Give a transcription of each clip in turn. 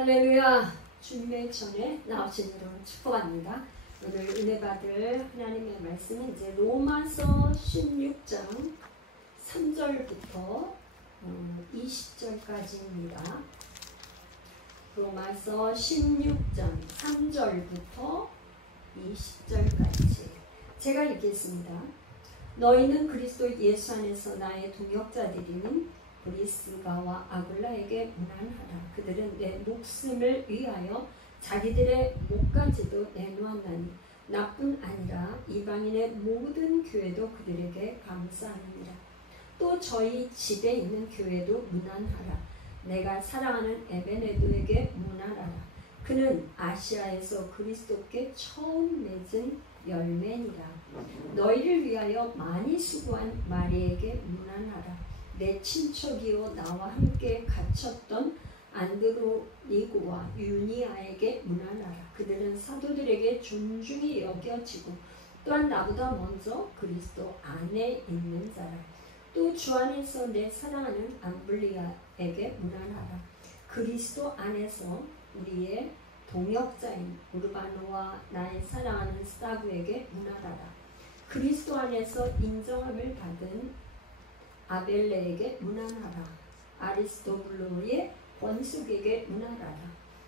할렐루야. 주님의 전에 나오신 여러분 축복합니다. 오늘 은혜 받을 하나님의 말씀은 이제 로마서 16장 3절부터 20절까지입니다. 로마서 16장 3절부터 20절까지 제가 읽겠습니다. 너희는 그리스도 예수 안에서 나의 동역자들이니 브리스가와 아굴라에게 문안하라. 그들은 내 목숨을 위하여 자기들의 목까지도 내놓았나니 나뿐 아니라 이방인의 모든 교회도 그들에게 감사하느니라. 또 저희 집에 있는 교회도 문안하라. 내가 사랑하는 에베네도에게 문안하라. 그는 아시아에서 그리스도께 처음 맺은 열매니라. 너희를 위하여 많이 수고한 마리에게 문안하라. 내 친척이요 나와 함께 갇혔던 안드로니고와 유니아에게 문안하라. 그들은 사도들에게 존중이 여겨지고 또한 나보다 먼저 그리스도 안에 있는 자라. 또 주 안에서 내 사랑하는 암블리아에게 문안하라. 그리스도 안에서 우리의 동역자인 우르바노와 나의 사랑하는 스타브에게 문안하라. 그리스도 안에서 인정함을 받은 아벨레에게 문안하라. 아리스토블로의 권숙에게 문안하라.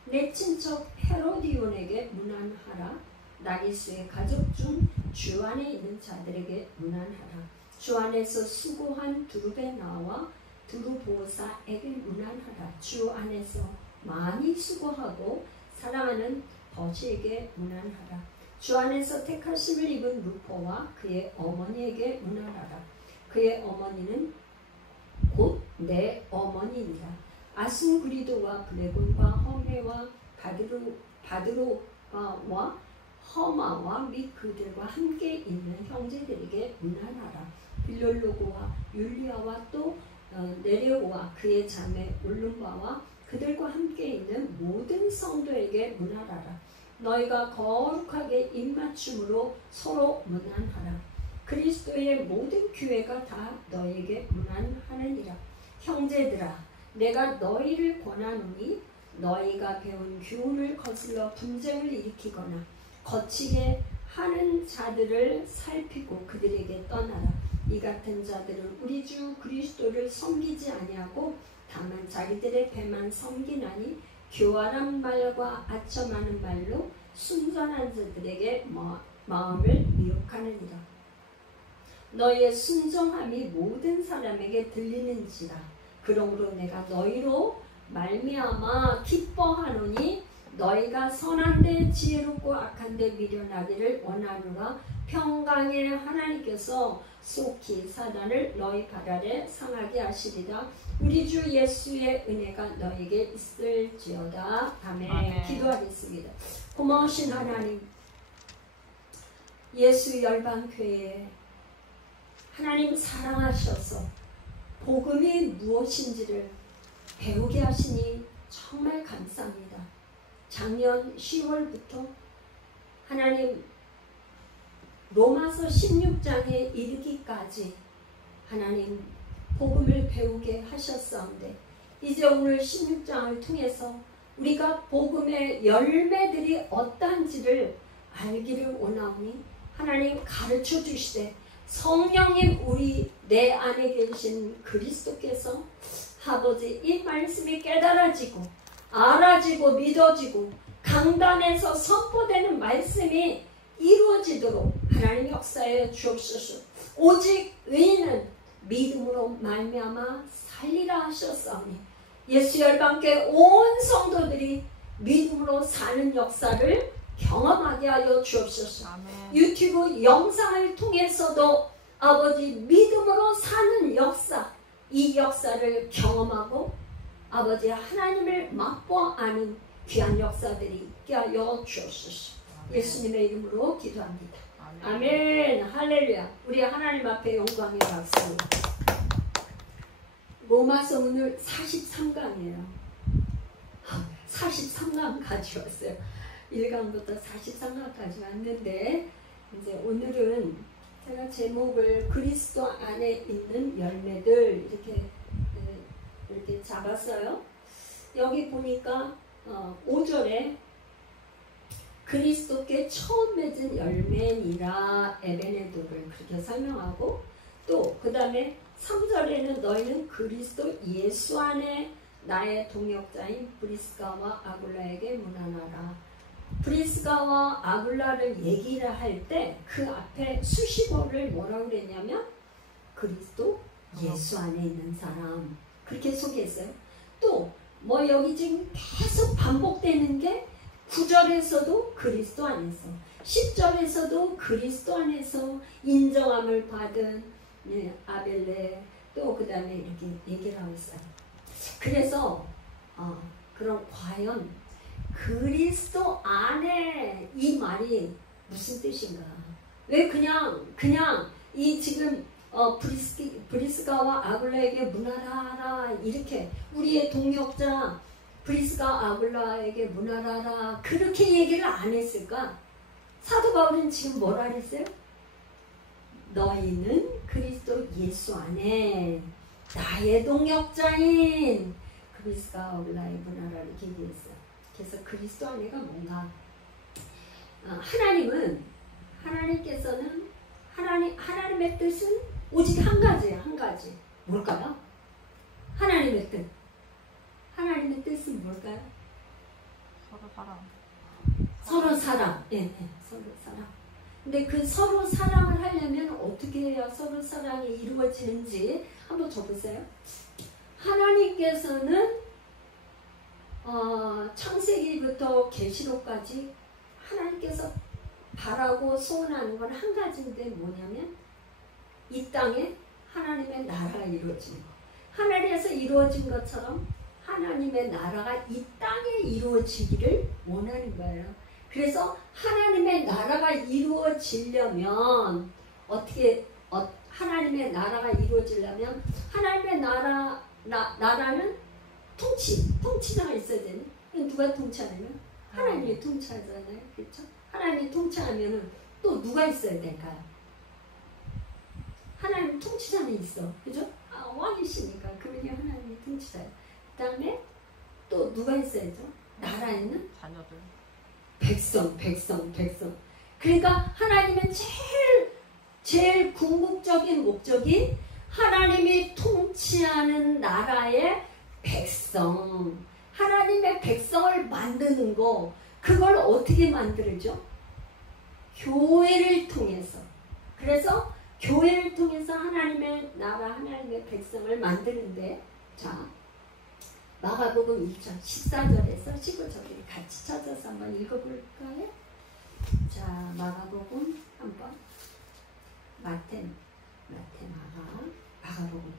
내 친척 헤로디온에게 문안하라. 나리수의 가족 중 주 안에 있는 자들에게 문안하라. 주 안에서 수고한 두루베나와 두루보사에게 문안하라. 주 안에서 많이 수고하고 사랑하는 버시에게 문안하라. 주 안에서 택하심을 입은 루포와 그의 어머니에게 문안하라. 그의 어머니는 곧 내 어머니니라. 아순그리도와 블레곤과 허메와 바드로와 허마와 및 그들과 함께 있는 형제들에게 문안하라. 빌롤로고와 율리아와 또 네레오와 그의 자매 올lum바와 그들과 함께 있는 모든 성도에게 문안하라. 너희가 거룩하게 입맞춤으로 서로 문안하라. 그리스도의 모든 교회가 다 너에게 문안하느니라. 형제들아, 내가 너희를 권하노니 너희가 배운 교훈을 거슬러 분쟁을 일으키거나 거치게 하는 자들을 살피고 그들에게 떠나라. 이 같은 자들은 우리 주 그리스도를 섬기지 아니하고 다만 자기들의 배만 섬기나니 교활한 말과 아첨하는 말로 순전한 자들에게 마음을 미혹하느니라. 너희의 순정함이 모든 사람에게 들리는지라. 그러므로 내가 너희로 말미암아 기뻐하노니 너희가 선한데 지혜롭고 악한데 미련하기를 원하노라. 평강의 하나님께서 속히 사단을 너희 발 아래 상하게 하시리라. 우리 주 예수의 은혜가 너에게 있을지어다. 아멘. 아멘. 기도하겠습니다. 고마우신 하나님, 예수 열방교회에 하나님 사랑하셔서 복음이 무엇인지를 배우게 하시니 정말 감사합니다. 작년 10월부터 하나님 로마서 16장에 이르기까지 하나님 복음을 배우게 하셨사온데 이제 오늘 16장을 통해서 우리가 복음의 열매들이 어떠한지를 알기를 원하오니 하나님 가르쳐 주시되 성령님 우리 내 안에 계신 그리스도께서 아버지 이 말씀이 깨달아지고 알아지고 믿어지고 강단에서 선포되는 말씀이 이루어지도록 하나님 역사에 주옵소서. 오직 의인은 믿음으로 말미암아 살리라 하셨사오니 예수 열방교회 온 성도들이 믿음으로 사는 역사를 경험하게 하여 주옵소서. 아멘. 유튜브 영상을 통해서도 아버지 믿음으로 사는 역사, 이 역사를 경험하고 아버지 하나님을 맛보아 아는 귀한 역사들이 있게 하여 주옵소서. 아멘. 예수님의 이름으로 기도합니다. 아멘. 아멘. 할렐루야. 우리 하나님 앞에 영광의 박수. 로마서 오늘 43강이에요. 43강 가져왔어요. 1강부터 43강까지 왔는데 이제 오늘은 제가 제목을 그리스도 안에 있는 열매들 이렇게 잡았어요. 여기 보니까 5절에 그리스도께 처음 맺은 열매니라 에베네도를 그렇게 설명하고, 또 그 다음에 3절에는 너희는 그리스도 예수 안에 나의 동역자인 브리스가와 아굴라에게 문안하라. 브리스가와 아굴라를 얘기를 할 때 그 앞에 수식어를 뭐라고 그랬냐면 그리스도 예수 안에 있는 사람, 그렇게 소개했어요. 또 뭐 여기 지금 계속 반복되는 게 9절에서도 그리스도 안에서, 10절에서도 그리스도 안에서 인정함을 받은 아벨레, 또 그 다음에 이렇게 얘기를 하고 있어요. 그래서 그럼 과연 그리스도 안에 이 말이 무슨 뜻인가? 왜 그냥 이 지금 브리스가와 아굴라에게 문안하라, 이렇게 우리의 동역자 브리스가 아굴라에게 문안하라, 그렇게 얘기를 안 했을까? 사도 바울은 지금 뭐라 했어요? 너희는 그리스도 예수 안에 나의 동역자인 브리스가 아굴라의 문안하라, 이렇게 얘기했어요. 그래서 그리스도 안에가 뭔가, 하나님께서는 하나님의 뜻은 오직 한 가지예요. 한 가지. 뭘까요? 하나님의 뜻. 하나님의 뜻은 뭘까요? 서로 사랑. 서로 사랑. 예, 서로 사랑. 근데 그 서로 사랑을 하려면 어떻게 해야 서로 사랑이 이루어지는지 한번 줘보세요. 하나님께서는 창세기부터 계시록까지 하나님께서 바라고 소원하는 건 한 가지인데 뭐냐면 이 땅에 하나님의 나라가 이루어지는 거. 하늘에서 이루어진 것처럼 하나님의 나라가 이 땅에 이루어지기를 원하는 거예요. 그래서 하나님의 나라가 이루어지려면 하나님의 나라가 이루어지려면 하나님의 나라는 통치자가 있어야 되는. 누가 통치하냐면 하나님이 통치하잖아요. 그렇죠? 하나님이 통치하면은 또 누가 있어야 될까요? 하나님 통치자는 있어. 그죠? 왕이시니까 그분이 하나님이 통치자예요. 그 다음에 또 누가 있어야죠? 나라에는 자녀들. 백성. 그러니까 하나님은 제일 궁극적인 목적이 하나님이 통치하는 나라의 백성, 하나님의 백성을 만드는 거. 그걸 어떻게 만들죠? 교회를 통해서. 그래서 교회를 통해서 하나님의 나라, 하나님의 백성을 만드는데, 자, 마가복음 1장 14절에서 15절을 같이 찾아서 한번 읽어볼까요? 자, 마가복음 한번, 마가복음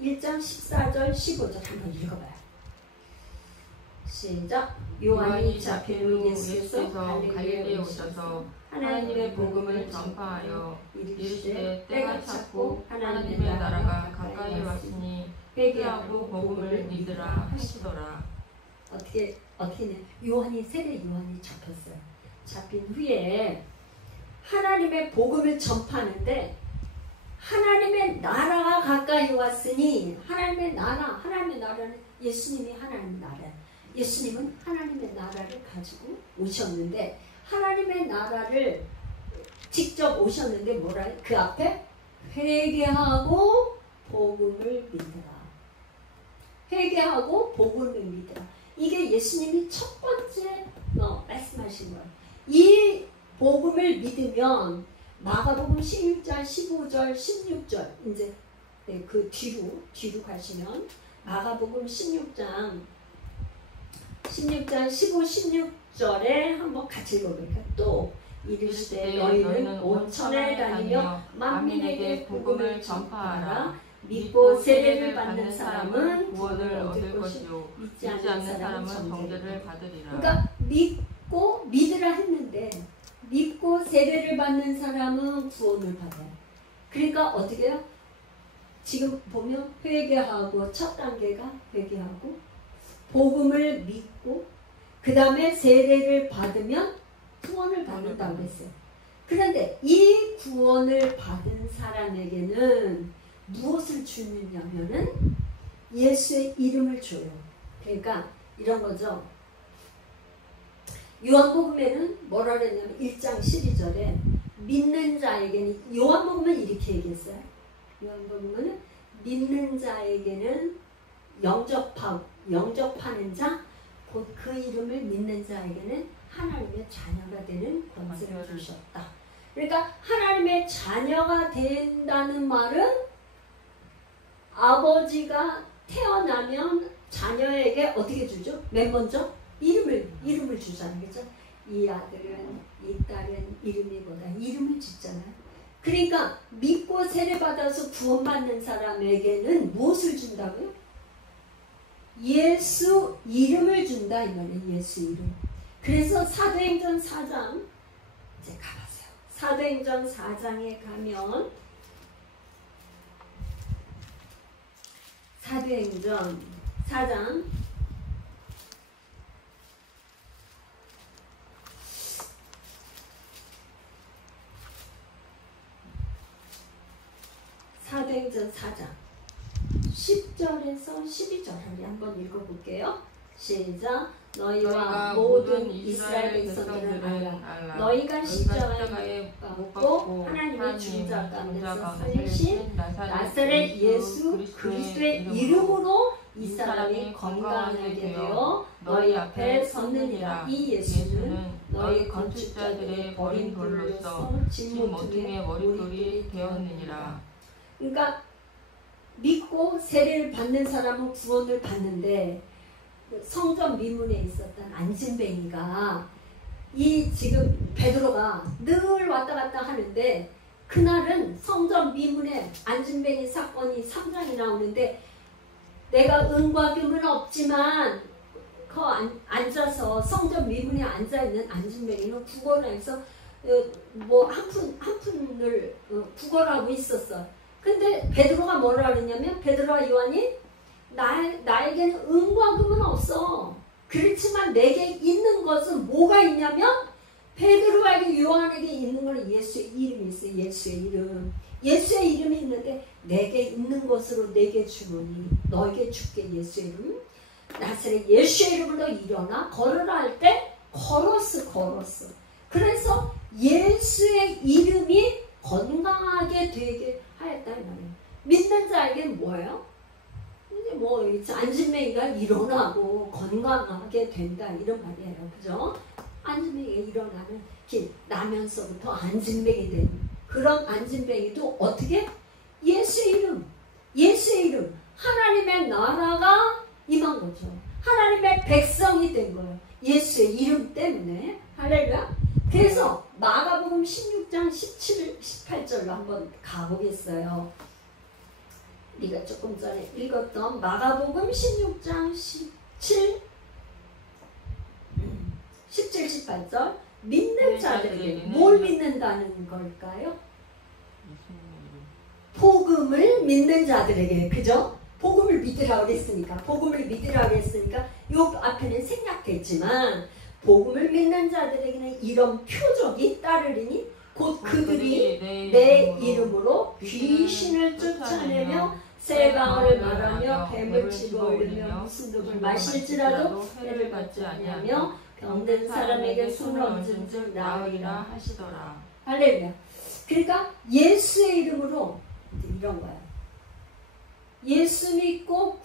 1장 14절 15절 한번 읽어봐요. 시작. 요한이 잡힌 후 예수께서 갈릴리에 오셔서 하나님의 복음을 전파하여 이르시되 때가 찼고 하나님의 나라가 가까이 왔으니 회개하고 복음을 믿으라 하시더라. 어떻게 세례 요한이 잡혔어요. 잡힌 후에 하나님의 복음을 전파하는데, 하나님의 나라가 가까이 왔으니, 하나님의 나라는 예수님이 하나님의 나라. 예수님은 하나님의 나라를 가지고 오셨는데, 하나님의 나라를 직접 오셨는데 뭐라 해? 그 앞에 회개하고 복음을 믿으라. 회개하고 복음을 믿으라. 이게 예수님이 첫 번째 말씀하신 거예요. 이 복음을 믿으면 마가복음 16장 15절 16절 이제 그 뒤로 가시면 마가복음 16장 15, 16절에 한번 같이 읽어볼까요? 또 이르시되 너희는 온 천하에 다니며 만민에게 복음을 전파하라. 믿고 세례를 받는 사람은 구원을 얻을 것이요 믿지 않는 사람은 정죄를 받으리라. 그러니까 믿으라 했는데, 믿고 세례를 받는 사람은 구원을 받아요. 그러니까 어떻게 해요? 지금 보면 회개하고, 첫 단계가 회개하고 복음을 믿고 그 다음에 세례를 받으면 구원을 받는다고 했어요. 그런데 이 구원을 받은 사람에게는 무엇을 주느냐면은 예수의 이름을 줘요. 그러니까 이런 거죠. 요한복음에는 뭐라 그랬냐면 1장 12절에 믿는 자에게는, 요한복음은 이렇게 얘기했어요. 요한복음은 믿는 자에게는 영접하는 자, 곧 그 이름을 믿는 자에게는 하나님의 자녀가 되는 권세를 주셨다. 그러니까 하나님의 자녀가 된다는 말은 아버지가 태어나면 자녀에게 어떻게 주죠? 맨 먼저 이름을 주잖아요. 그죠? 이 아들은, 이 딸은 이름이 뭐다. 이름을 짓잖아요. 그러니까 믿고 세례받아서 구원받는 사람에게는 무엇을 준다고요? 예수 이름을 준다 이 말이에요. 예수 이름. 그래서 사도행전 4장 이제 가보세요. 사도행전 4장에 가면 사도행전 4장 사도행전 4장 10절에서 12절을 한번 읽어볼게요. 시작. 너희와 모든 이스라엘 백성들은 알라. 너희가 십자가에 못 박고 하나님의 죽은 가운데서 살리신 나사렛 예수 그리스도의 이름으로 이 사람이 건강하게 되어 너희 앞에 섰느니라. 이 예수는 너희 건축자들의 버린 돌로서 진 모퉁이의 머릿돌이 되었느니라. 그러니까 믿고 세례를 받는 사람은 구원을 받는데, 성전 미문에 있었던 안진뱅이가 이 지금 베드로가 늘 왔다 갔다 하는데, 그날은 성전 미문에 안진뱅이 사건이 3장이 나오는데, 내가 은과 금은 없지만 그 앉아서 성전 미문에 앉아있는 안진뱅이는 구걸을 해서 뭐 한 푼을 구걸하고 있었어. 근데 베드로가 뭐라 그랬냐면, 베드로와 요한이 나에게는 은과 금은 없어. 그렇지만 내게 있는 것은 뭐가 있냐면, 베드로에게 요한에게 있는 건 예수의 이름이 있어요. 예수의 이름. 예수의 이름이 있는데 내게 있는 것으로 내게 주노니 너에게 줄게. 예수의 이름. 나사렛 예수의 이름으로 일어나 걸으라 할 때 걸었어. 그래서 예수의 이름이 건강하게 되게 하였다 이 말이에요. 믿는 자에게는 뭐예요? 이제 뭐 안진뱅이가 일어나고 건강하게 된다 이런 말이에요. 그죠? 안진뱅이가 일어나면 나면서부터 안진뱅이 되는 그런 안진뱅이도 어떻게? 예수의 이름 하나님의 나라가 임한 거죠. 하나님의 백성이 된 거예요. 예수의 이름 때문에. 할렐루야. 그래서 마가복음 16장 17, 18절로 한번 가보겠어요. 우리가 조금 전에 읽었던 마가복음 16장 17, 18절. 믿는 자들에게 뭘 믿는다는 걸까요? 복음을 믿는 자들에게. 그죠? 복음을 믿으라고 그랬으니까 요 앞에는 생략됐지만, 복음을 믿는 자들에게는 이런 표적이 따르리니 곧 그들이 내 이름으로 귀신을 쫓아내며 새 방언을 말하며 뱀을 집어올리며 무슨 독을 마실지라도 해를 받지 아니하며 병든 사람에게 손을 얹은 줄 나으리라 하시더라. 할렐루야. 그러니까 예수의 이름으로 이런 거야. 예수 믿고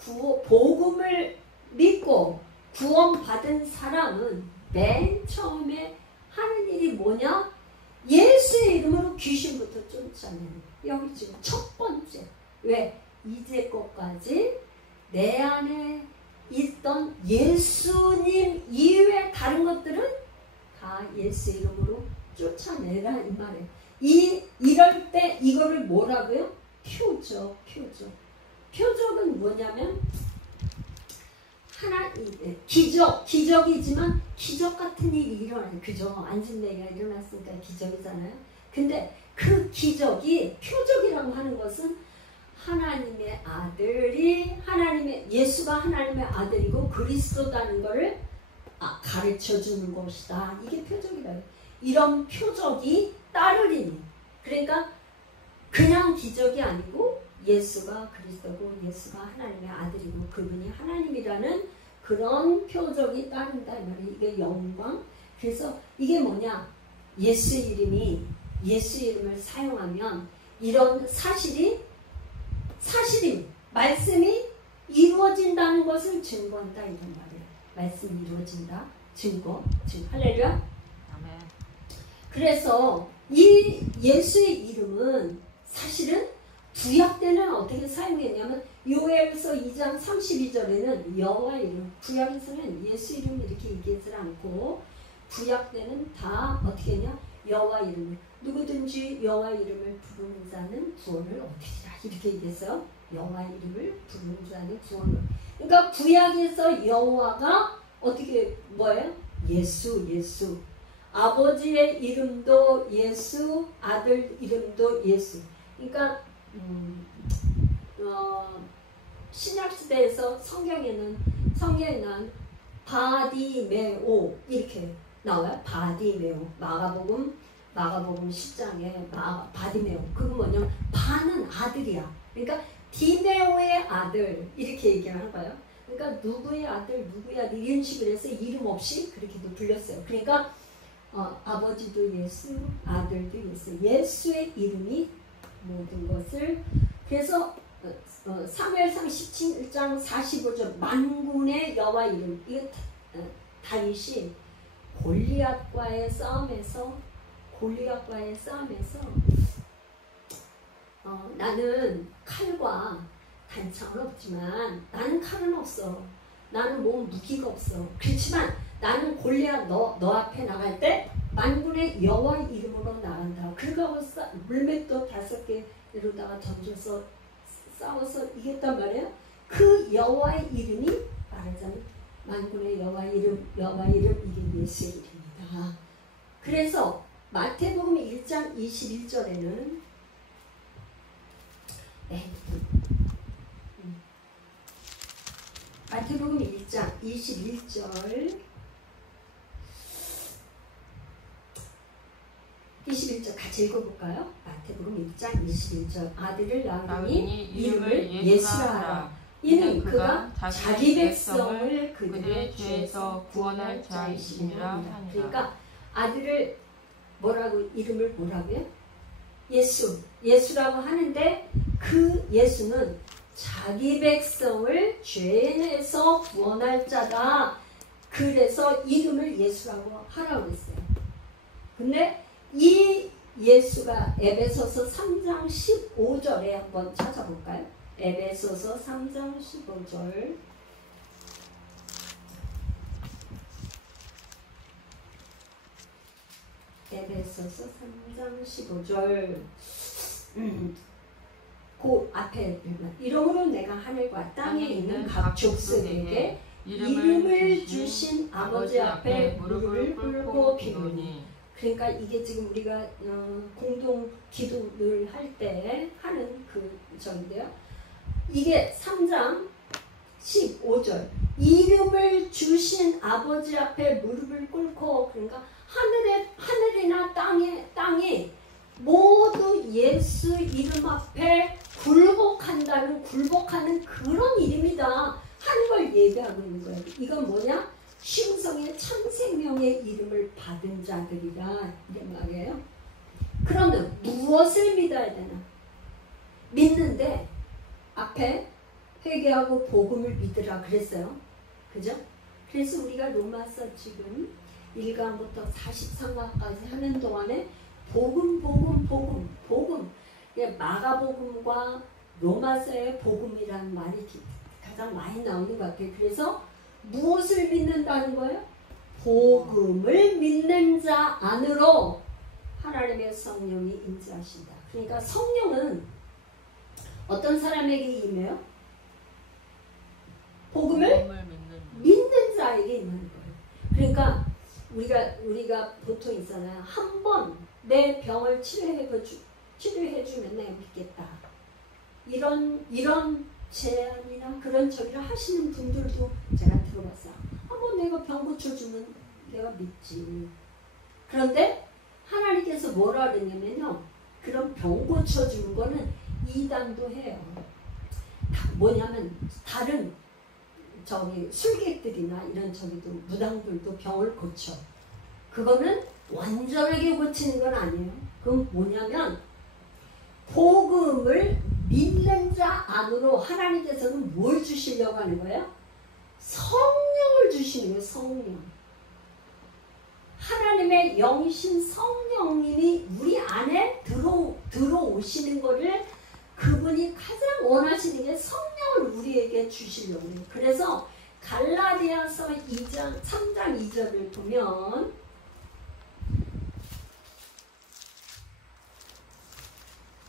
복음을 믿고 구원받은 사람은 맨 처음에 하는 일이 뭐냐? 예수의 이름으로 귀신부터 쫓아내는. 여기 지금 첫 번째. 왜? 이제껏까지 내 안에 있던 예수님 이외의 다른 것들은 다 예수 이름으로 쫓아내라 이 말이에요. 이럴 때 이거를 뭐라고요? 표적은 뭐냐면 기적이지만 기적 같은 일이 일어나요. 그죠? 안진뱅이가 일어났으니까 기적이잖아요. 근데 그 기적이 표적이라고 하는 것은 하나님의 아들이 예수가 하나님의 아들이고 그리스도다는 것을 가르쳐 주는 것이다. 이게 표적이라요. 이런 표적이 따르리니. 그러니까 그냥 기적이 아니고 예수가 그리스도고 예수가 하나님의 아들이고 그분이 하나님이라는 그런 표적이 따른다 이 말이에요. 이게 영광. 그래서 이게 뭐냐? 예수 이름을 사용하면 이런 사실이 말씀이 이루어진다는 것을 증거한다 이런 말이에요. 말씀이 이루어진다. 증거. 할렐루야. 아멘. 그래서 이 예수의 이름은 사실은 구약 때는 어떻게 사용했냐면 요엘서 2장 32절에는 여호와 이름, 구약에서는 예수 이름 이렇게 얘기하지 않고 구약 때는 다 어떻게 했냐? 여호와 이름을 누구든지 여호와 이름을 부르는 자는 구원을 얻으리라 이렇게 얘기했어요. 여호와 이름을 부르는 자는 구원을. 그러니까 구약에서 여호와가 어떻게 뭐예요? 예수. 아버지의 이름도 예수, 아들 이름도 예수. 그러니까 신약 시대에서 성경에는 바디메오 이렇게 나와요. 바디메오. 마가복음 10장에 바디메오. 그거 뭐냐면 바는 아들이야. 그러니까 디메오의 아들 이렇게 얘기하는 거예요. 그러니까 누구의 아들 이런 식으로 해서 이름 없이 그렇게도 불렸어요. 그러니까 아버지도 예수, 아들도 예수. 예수의 이름이 모든 것을. 그래서 사무엘상 17장 45절 만군의 여호와 이름. 이거 다윗이 골리앗과의 싸움에서 나는 칼과 단창은 없지만 나는 칼은 없어. 나는 몸 무기가 없어. 그렇지만 나는 골리앗 너 앞에 나갈 때 만군의 여호와 이름으로 나간다. 그러고 물맷도 5개로다가 던져서 싸워서 이겼단 말이에요. 그 여호와의 이름이 말하자면 만군의 여호와 이름 이게 예수의 이름이다. 그래서 마태복음 1장 21절에는 마태복음 1장 21절 같이 읽어볼까요? 마태복음 1장 21절 아들을 낳으니 이름을 예수라 하라. 이는 그가 자기 백성을 그들의 죄에서 구원할 자이심이라 하니라. 그러니까 아들을 이름을 뭐라고요? 예수라고 하는데 그 예수는 자기 백성을 죄에서 구원할 자다. 그래서 이름을 예수라고 하라고 했어요. 근데 이 예수가 에베소서 3장 15절에 한번 찾아볼까요? 에베소서 3장 15절. 에베소서 3장 15절. 그 앞에 이러므로 내가 하늘과 땅에 있는 각 족속에게 이름을 주신 아버지 앞에 무릎을 꿇고 비노니. 그러니까 이게 지금 우리가 공동 기도를 할 때 하는 그 절인데요. 이게 3장 15절. 이름을 주신 아버지 앞에 무릎을 꿇고, 그러니까 하늘이나 땅에 모두 예수 이름 앞에 굴복하는 그런 이름이다 하는 걸 얘기하고 있는 거예요. 이건 뭐냐? 신성의 참생명의 이름을 받은 자들이라 이런 말이에요. 그러면 무엇을 믿어야 되나? 믿는데 앞에 회개하고 복음을 믿으라 그랬어요. 그죠? 그래서 우리가 로마서 지금 1강부터 43강까지 하는 동안에 복음. 마가복음과 로마서의 복음이라는 말이 가장 많이 나오는 것 같아요. 그래서 무엇을 믿는다는 거예요? 복음을 믿는 자 안으로 하나님의 성령이 임재하신다. 그러니까 성령은 어떤 사람에게 임해요? 복음을 믿는 자에게 임하는 거예요. 그러니까 우리가 보통 있잖아요. 한 번 내 병을 치료해주면 내가 믿겠다. 이런 제안이나 그런 저기를 하시는 분들도 제가 들어봤어요. 한번 내가 병 고쳐주면 내가 믿지. 그런데 하나님께서 뭐라 그러냐면요. 그런 병 고쳐주는 거는 이단도 해요. 뭐냐면 다른 저기 술객들이나 이런 저기도 무당들도 병을 고쳐. 그거는 완전하게 고치는 건 아니에요. 그건 뭐냐면 복음을 믿는 자 안으로 하나님께서는 뭘 주시려고 하는 거예요? 성령을 주시는 거예요. 성령. 하나님의 영이신 성령님이 우리 안에 들어오시는 거를 그분이 가장 원하시는 게 성령을 우리에게 주시려고 해요. 그래서 갈라디아서 3장 2절을 보면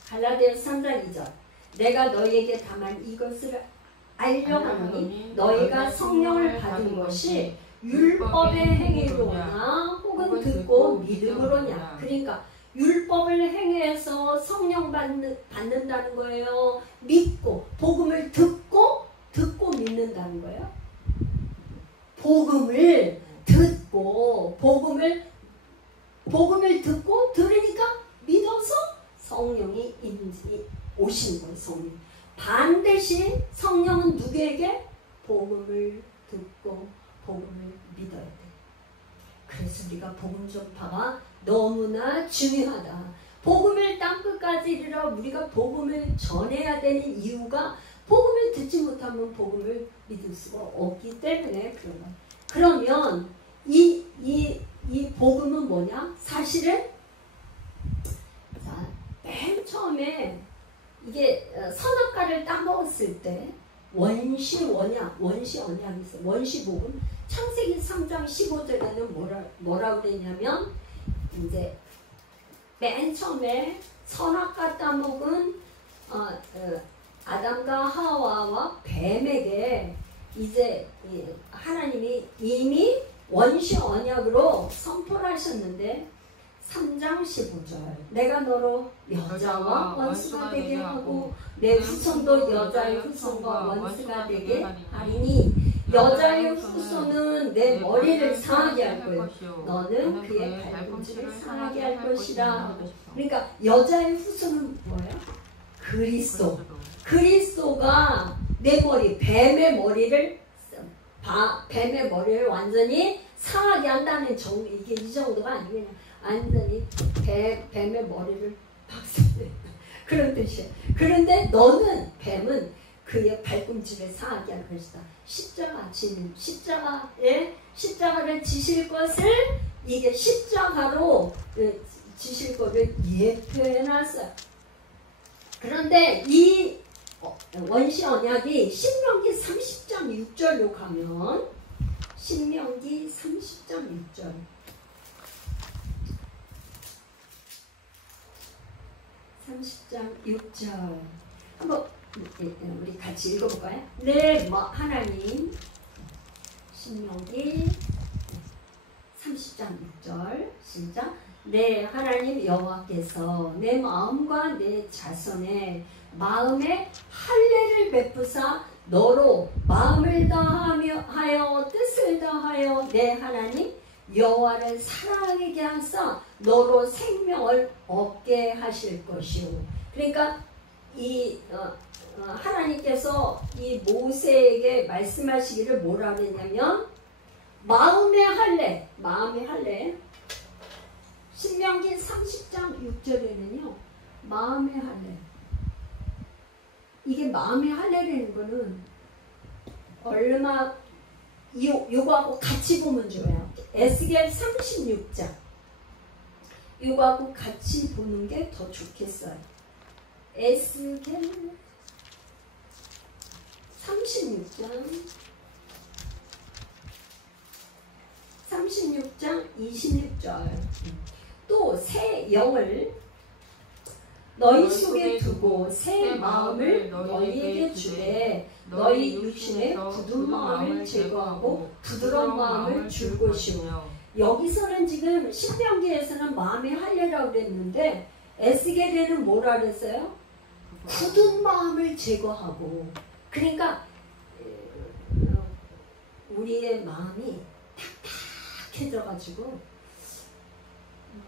갈라디아서 3장 2절 내가 너희에게 다만 이것을 알려하노니 너희가 성령을 받은 것이 율법의 행위로나 혹은 듣고 믿음으로냐. 그러니까 율법을 행해서 성령 받는다는 거예요. 믿고 복음을 듣고 믿는다는 거예요. 복음을 듣고 복음을 듣고 들으니까 믿어서 성령이 오시는 거예요. 성령. 반드시 성령은 누구에게? 복음을 듣고 복음을 믿어야 돼. 그래서 우리가 복음 전파가 너무나 중요하다. 복음을 땅끝까지 이르러 우리가 복음을 전해야 되는 이유가 복음을 듣지 못하면 복음을 믿을 수가 없기 때문에 그런 거야. 그러면 이 복음은 뭐냐? 사실은 자, 맨 처음에 이게 선악과를 따먹었을 때 원시 언약이 있어요. 원시 복음. 창세기 3장 15절에는 뭐라고 되냐면 이제 맨 처음에 선악과 따먹은 아담과 하와와 뱀에게 이제 하나님이 이미 원시 언약으로 선포를 하셨는데 3장 15절 내가 너로 여자와 원수가 되게 하고 내 후손도 여자의 후손과 원수가 되게 하리니 여자의 후손은 내 머리를 상하게 할 거예요. 너는 그의 발꿈치를 상하게 할 것이라. 그러니까 여자의 후손은 뭐예요? 그리스도. 그리스도가 내 머리, 뱀의 머리를 완전히 상하게 한다는 이게 이 정도가 아니에요. 완전히 뱀의 머리를 박살내. 그런 뜻이에요. 그런데 너는 뱀은 그의 발꿈치를 상하게 할 것이다. 십자가를 지실 것을 이게 십자가로 지실 것을 예표해놨어요. 그런데 이 원시 언약이 신명기 30장 6절로 가면 신명기 30장 6절 한번 우리 같이 읽어볼까요? 네, 하나님 신명기 30장 6절 시작. 네, 하나님 여호와께서 내 마음과 내 자손의 마음에 할례를 베푸사 너로 마음을 다하여 뜻을 다하여 내 하나님 여호와를 사랑하게 하사 너로 생명을 얻게 하실 것이오. 그러니까 이 하나님께서 이 모세에게 말씀하시기를 뭐라 그랬냐면 마음의 할례 신명기 30장 6절에는요 마음의 할례 이게 마음의 할례라는 거는 얼마 요거하고 같이 보면 좋아요. 에스겔 36장 요거하고 같이 보는 게 더 좋겠어요. 에스겔 36장 26절 또 새 영을 너희 속에 두고 새 마음을 너희에게 주되 너희 육신의 굳은 마음을 제거하고 부드러운 마음을 줄 것이오. 여기서는 지금 신명기에서는 마음의 할례라고 그랬는데 에스겔에는 뭐라 그랬어요? 굳은 마음을 제거하고. 그러니까 우리의 마음이 탁탁해져가지고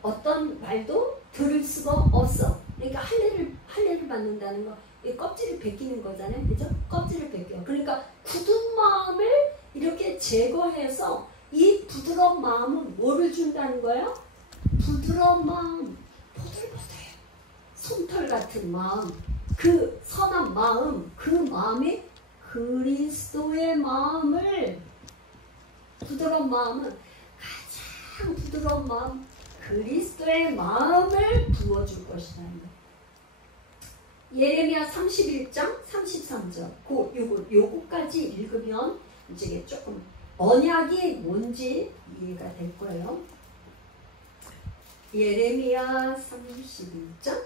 어떤 말도 들을 수가 없어. 그러니까 할례를 받는다는 거, 이 껍질을 벗기는 거잖아요, 그죠? 껍질을 벗겨. 그러니까 굳은 마음을 이렇게 제거해서 이 부드러운 마음은 뭐를 준다는 거예요? 부드러운 마음, 보들보들 솜털 같은 마음, 그 선한 마음, 그 마음이 그리스도의 마음을, 부드러운 마음은 가장 부드러운 마음, 그리스도의 마음을 부어줄 것이라는 거예요. 예레미야 31장 33절 요거까지 읽으면 이제 조금 언약이 뭔지 이해가 될 거예요. 예레미야 31장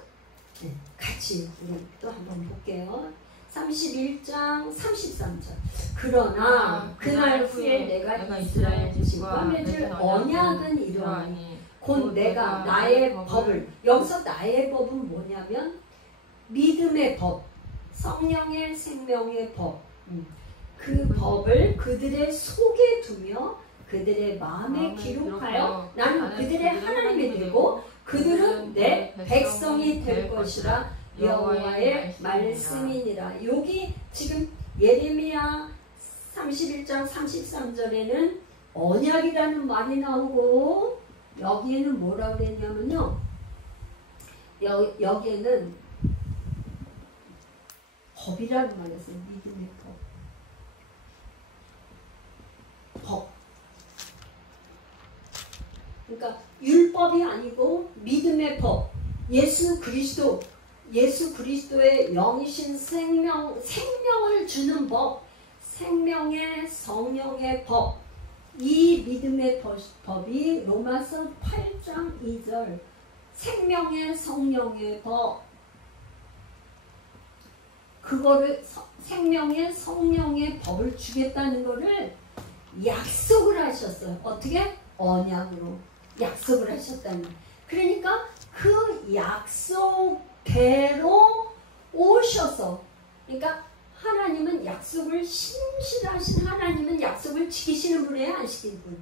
같이 우리 또 한번 볼게요. 31장 33절 그러나 그날 후에 내가 이스라엘 집과 맺을 언약은 이러하니 곧 내가 나의 법을, 여기서 나의 법은 뭐냐면 믿음의 법, 성령의 생명의 법, 그 법을 그들의 속에 두며 그들의 마음에 기록하여 나는 그들의 하나님이 되고 그들은 내 백성이 될 것이라 여호와의 말씀이니라. 여기 지금 예레미야 31장 33절에는 언약이라는 말이 나오고 여기에는 뭐라고 그랬냐면요. 여기에는 법이라는 말이었어요. 믿음의 법. 그러니까 율법이 아니고 믿음의 법. 예수 그리스도의 영이신 생명을 주는 법. 생명의 성령의 법. 이 믿음의 법이 로마서 8장 2절 생명의 성령의 법. 그거를 생명의 성령의 법을 주겠다는 거를 약속을 하셨어요. 어떻게? 언약으로 약속을 하셨다는 거예요. 그러니까 그 약속대로 오셔서, 그러니까 하나님은 약속을, 신실하신 하나님은 약속을 지키시는 분이에요, 안 지키는 분?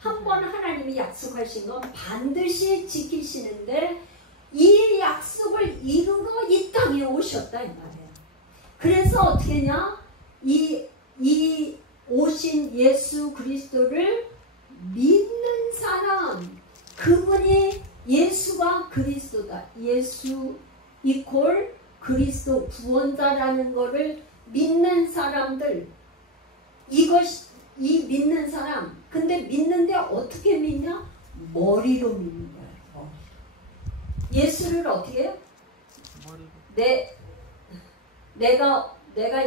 한 번 하나님이 약속하신 건 반드시 지키시는데 이 약속을 이루러 이 땅에 오셨다 이 말이에요. 그래서 어떻게 했냐? 이 오신 예수 그리스도를 믿는 사람, 그분이 예수가 그리스도다. 예수 이퀄 그리스도 구원자라는 것을 믿는 사람들, 이 믿는 사람. 근데 믿는데 어떻게 믿냐? 머리로 믿는 거야. 예수를 어떻게 해요? 내가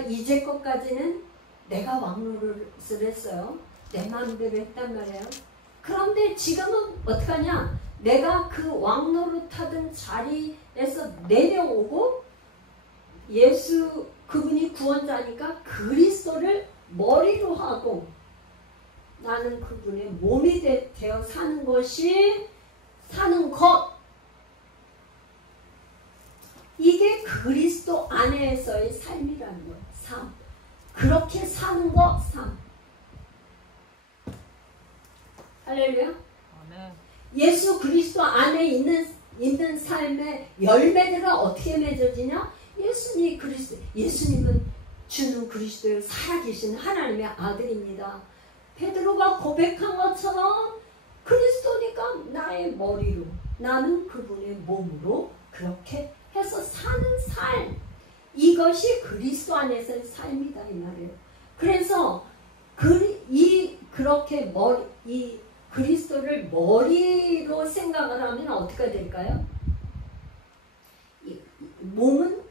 이제껏까지는 내가 왕노릇을 했어요. 내 마음대로 했단 말이에요. 그런데 지금은 어떡하냐? 내가 그 왕노릇하던 자리에서 내려오고 예수 그분이 구원자니까 그리스도를 머리로 하고 나는 그분의 몸이 되어 사는 것. 이게 그리스도 안에서의 삶이라는 거예요. 삶. 그렇게 사는 거, 삶. 할렐루야. 아멘. 예수 그리스도 안에 있는 삶의 열매들은 어떻게 맺어지냐? 예수님은 주는 그리스도의 살아계신 하나님의 아들입니다. 베드로가 고백한 것처럼 그리스도니까 나의 머리로, 나는 그분의 몸으로 그렇게 해서 사는 삶. 이것이 그리스도 안에서의 삶이다 이 말이에요. 그래서 그렇게 이 그리스도를 머리로 생각을 하면 어떻게 될까요? 몸은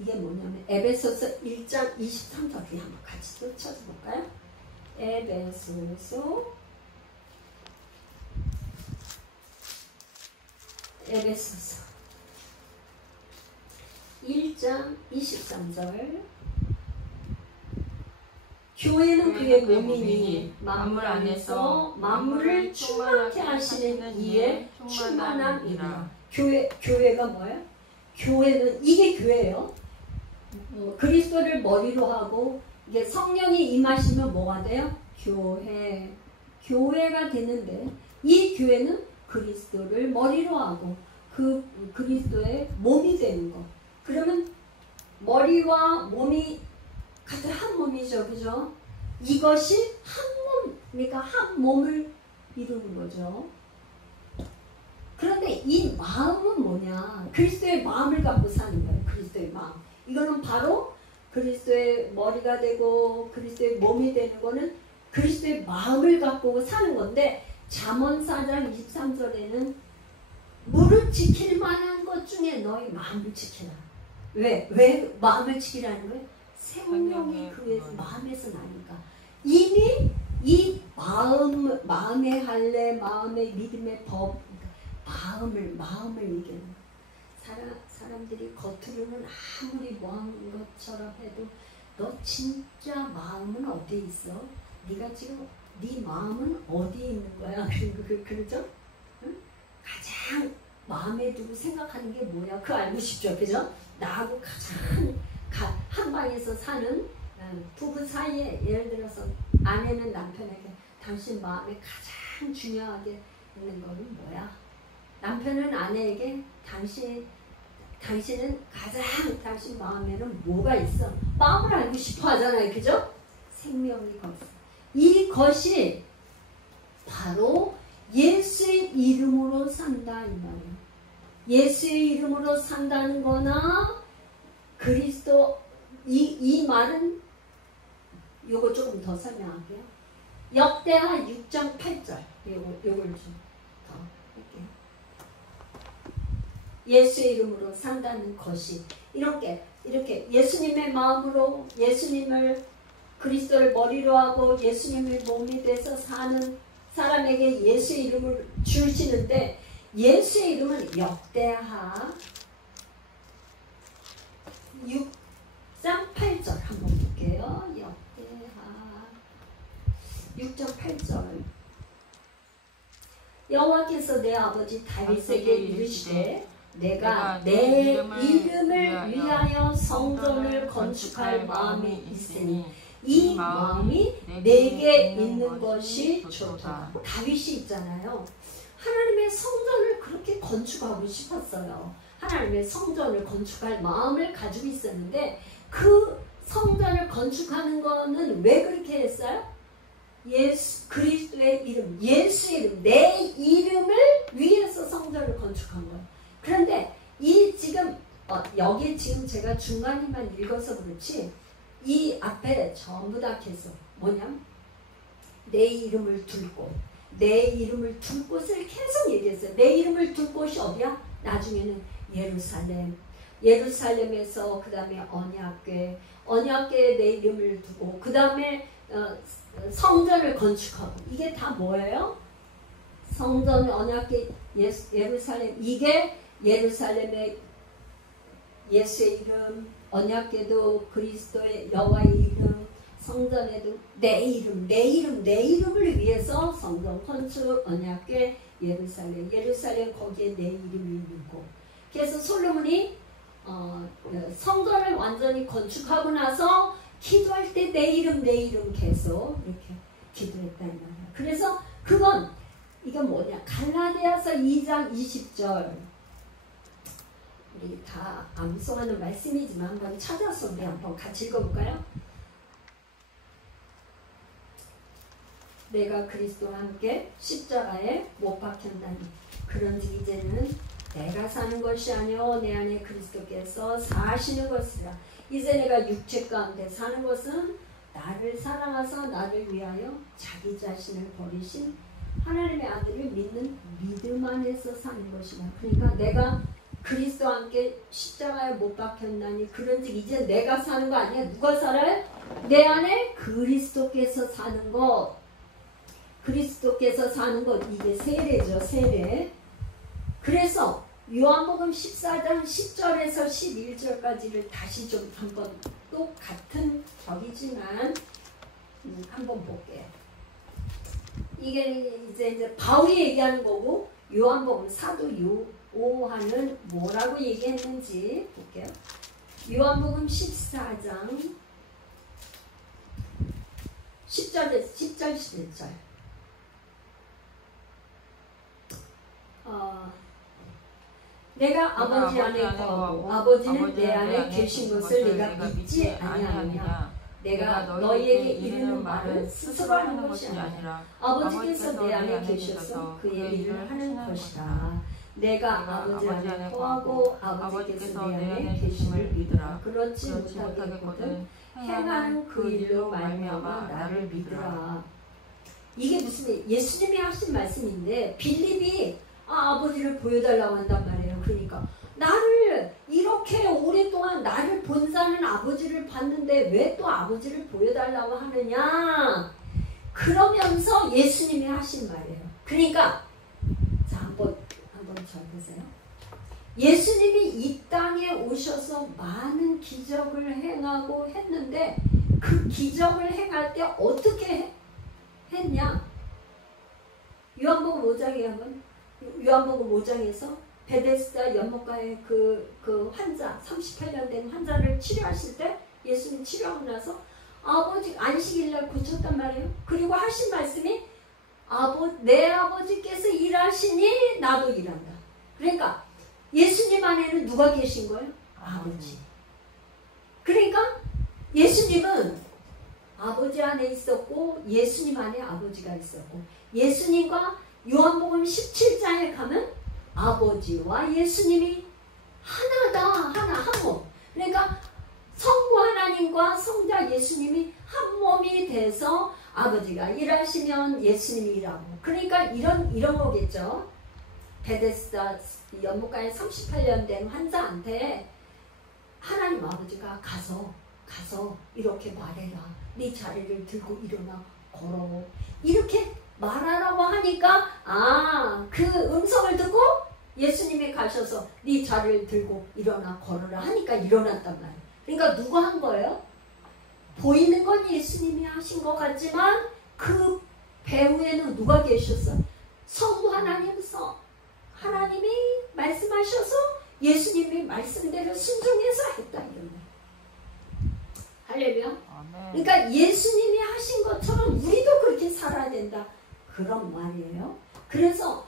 이게 뭐냐면 에베소서 1장 23절 한번 같이 또 쳐볼까요? 에베소서 1장 23절 교회는 그의 몸이니 만물 안에서 만물을 충만케 하시는 이의 충만함이라. 교회가 뭐예요? 교회는 이게 교회예요. 그리스도를 머리로 하고 이게 성령이 임하시면 뭐가 돼요? 교회가 되는데 이 교회는 그리스도를 머리로 하고 그 그리스도의 몸이 되는 거. 그러면 머리와 몸이 같은 한 몸이죠. 그죠? 이것이 한 몸, 그러니까 한 몸을 이루는 거죠. 그런데 이 마음은 뭐냐? 그리스도의 마음을 갖고 사는 거예요. 그리스도의 마음. 이거는 바로 그리스도의 머리가 되고 그리스도의 몸이 되는 거는 그리스도의 마음을 갖고 사는 건데, 잠언 4장 23절에는 무릇 지킬 만한 것 중에 너희 마음을 지키라. 왜 마음을 지키라는 거예요? 생명이 그 마음에서 나니까. 이미 이 마음의 할례, 마음의 믿음의 법, 마음을 얘기하는 거예요. 사람들이 겉으로는 아무리 뭐한 것처럼 해도 너 진짜 마음은 어디 있어? 네가 지금 네 마음은 어디에 있는 거야? 그러죠? 응? 가장 마음에 두고 생각하는 게 뭐야? 그거 알고 싶죠? 그죠? 나하고 가장 한 방에서 사는 부부 사이에, 예를 들어서 아내는 남편에게 당신 마음에 가장 중요하게 있는 거는 뭐야? 남편은 아내에게 당신은 가장 당신 마음에는 뭐가 있어? 마음을 알고 싶어 하잖아요. 그죠? 생명이 거기서. 이것이 바로 예수의 이름으로 산다 이 말이에요. 예수의 이름으로 산다는 거나 그리스도 이 말은 요거 조금 더 설명할게요. 역대하 6.8절 요걸 좀 더 할게요. 예수의 이름으로 산다는 것이 이렇게 예수님의 마음으로 예수님을 그리스도를 머리로 하고 예수님의 몸이 돼서 사는 사람에게 예수의 이름을 주시는데, 예수의 이름은 역대하 6.8절 한번 볼게요. 역대하 6.8절. 여호와께서 내 아버지 다윗에게 이르시되 내가 내 이름을 위하여 성전을 건축할 마음이 있으니 이 마음이 내게 있는 것이 좋다. 다윗이 있잖아요. 하나님의 성전을 그렇게 건축하고 싶었어요. 하나님의 성전을 건축할 마음을 가지고 있었는데, 그 성전을 건축하는 거는 왜 그렇게 했어요? 그리스도의 이름, 예수의 이름, 내 이름을 위해서 성전을 건축한 거예요. 그런데 여기 지금 제가 중간에만 읽어서 그렇지, 이 앞에 전부 다 계속 뭐냐? 내 이름을 둘 곳, 내 이름을 둘 곳을 계속 얘기했어요. 내 이름을 둘 곳이 어디야? 나중에는 예루살렘에서 그 다음에 언약궤에 내 이름을 두고, 그 다음에 성전을 건축하고, 이게 다 뭐예요? 성전, 언약궤, 예루살렘, 이게 예루살렘의 예수의 이름, 언약궤도 그리스도의 여호와의 이름, 성전에도 내 이름을 위해서 성전 건축, 언약궤, 예루살렘 거기에 내 이름이 있는 곳. 그래서 솔로몬이 성전을 완전히 건축하고 나서 기도할 때 내 이름 계속 이렇게 기도했다는 말이야. 그래서 이건 뭐냐? 갈라디아서 2장 20절. 우리 다 암송하는 말씀이지만 한번 찾아서 우리 한번 같이 읽어볼까요? 내가 그리스도와 함께 십자가에 못 박혔나니 그런즉 이제는 내가 사는 것이 아니요 내 안에 그리스도께서 사시는 것이라. 이제 내가 육체 가운데 사는 것은 나를 사랑하사 나를 위하여 자기 자신을 버리신 하나님의 아들을 믿는 믿음 안에서 사는 것이라. 그러니까 내가 그리스도와 함께 십자가에 못 박혔나니 그런즉 이제 내가 사는 거 아니야. 누가 살아요? 내 안에 그리스도께서 사는 것. 그리스도께서 사는 것, 이게 세례죠. 세례. 그래서 요한복음 14장 10절에서 11절까지를 다시 좀 한번 또 같은 적이지만 한번 볼게요. 이게 이제 바울이 얘기하는 거고, 요한복음 사도 요한은 뭐라고 얘기했는지 볼게요. 요한복음 14장 10절 11절. 내가 아버지 안에 거하고 아버지는 내 안에 계신 것을 내가 믿지 아니하느냐. 내가 너희에게 이르는 말은 스스로 하는 것이 아니라 아버지께서 내 안에 계셔서 그의 일을 하는 것이다. 내가 아버지 안에 거하고 아버지께서 내 안에 계심을 믿으라. 그렇지 못하겠거든 행하는 그 일로 말미암아 나를 믿으라. 이게 무슨 예수님이 하신 말씀인데 빌립이 아버지를 보여달라고 한단 말이에요. 그러니까 나를 이렇게 오랫동안 나를 본사는 아버지를 봤는데 왜 또 아버지를 보여달라고 하느냐, 그러면서 예수님이 하신 말이에요. 그러니까 자 한번 잘 보세요. 예수님이 이 땅에 오셔서 많은 기적을 행하고 했는데 그 기적을 행할 때 어떻게 했냐? 요한복음 5장에 한번, 요한복음 5장에서 베데스다 연못가에 그 환자 38년 된 환자를 치료하실 때 예수님 치료하고 나서 아버지 안식일날 고쳤단 말이에요. 그리고 하신 말씀이 내 아버지께서 일하시니 나도 일한다. 그러니까 예수님 안에는 누가 계신 거예요? 아버지. 그러니까 예수님은 아버지 안에 있었고 예수님 안에 아버지가 있었고, 예수님과 요한복음 17장에 가면 아버지와 예수님이 하나다, 한 몸. 그러니까 성부 하나님과 성자 예수님이 한 몸이 돼서 아버지가 일하시면 예수님이 일하고, 그러니까 이런 거겠죠. 베데스다 연못가에 38년 된 환자한테 하나님 아버지가 가서 이렇게 말해라. 네 자리를 들고 일어나 걸어. 이렇게 말하라고 하니까 그 음성을 듣고 예수님이 가셔서 네 자리를 들고 일어나 걸어라 하니까 일어났단 말이에요. 그러니까 누가 한 거예요? 보이는 건 예수님이 하신 것 같지만 그 배후에는 누가 계셨어? 성부 하나님이 말씀하셔서 예수님이 말씀대로 순종해서 했다, 이런 거예요. 할렐루야. 그러니까 예수님이 하신 것처럼 우리도 그렇게 살아야 된다, 그런 말이에요. 그래서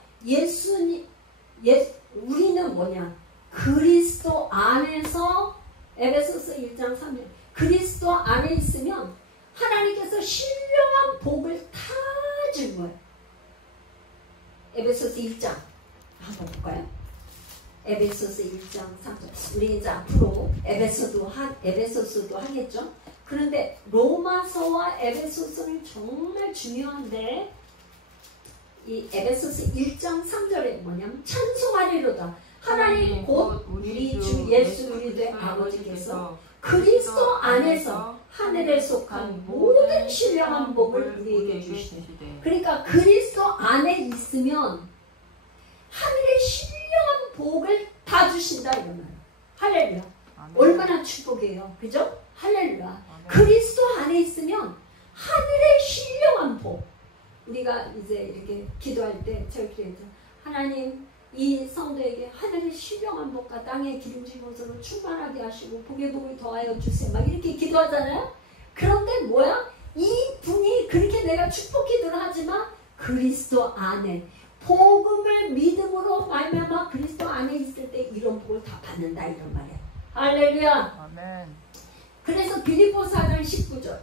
우리는 뭐냐? 그리스도 안에서, 에베소서 1장 3절, 그리스도 안에 있으면 하나님께서 신령한 복을 다 준 거예요. 에베소서 1장 한번 볼까요? 에베소서 1장 3절. 우리 이제 앞으로 에베소서도 하겠죠? 그런데 로마서와 에베소서는 정말 중요한데, 이 에베소서 1장 3절에 뭐냐면 찬송하리로다 하나님 곧 우리 주 예수 그리스도의 아버지께서 그리스도 안에서 하늘에 속한 모든 신령한 복을 우리에게 주시네. 그러니까 그리스도 안에 있으면 하늘의 신령한 복을 다 주신다, 이런 말이에요. 할렐루야. 얼마나 축복이에요, 그죠? 할렐루야. 그리스도 안에 있으면 하늘의 신령한 복. 우리가 이제 이렇게 기도할 때 저희 기도했죠. 하나님, 이 성도에게 하늘의 신령한 복과 땅의 기름진 것으로 충만하게 하시고 복의 복을 더하여 주세요. 막 이렇게 기도하잖아요. 그런데 뭐야? 이 분이 그렇게 내가 축복 기도를 하지만 그리스도 안에 복음을 믿음으로 말미암아 그리스도 안에 있을 때 이런 복을 다 받는다, 이런 말이야. 할렐루야. 아멘. 그래서 빌립보서 4장 19절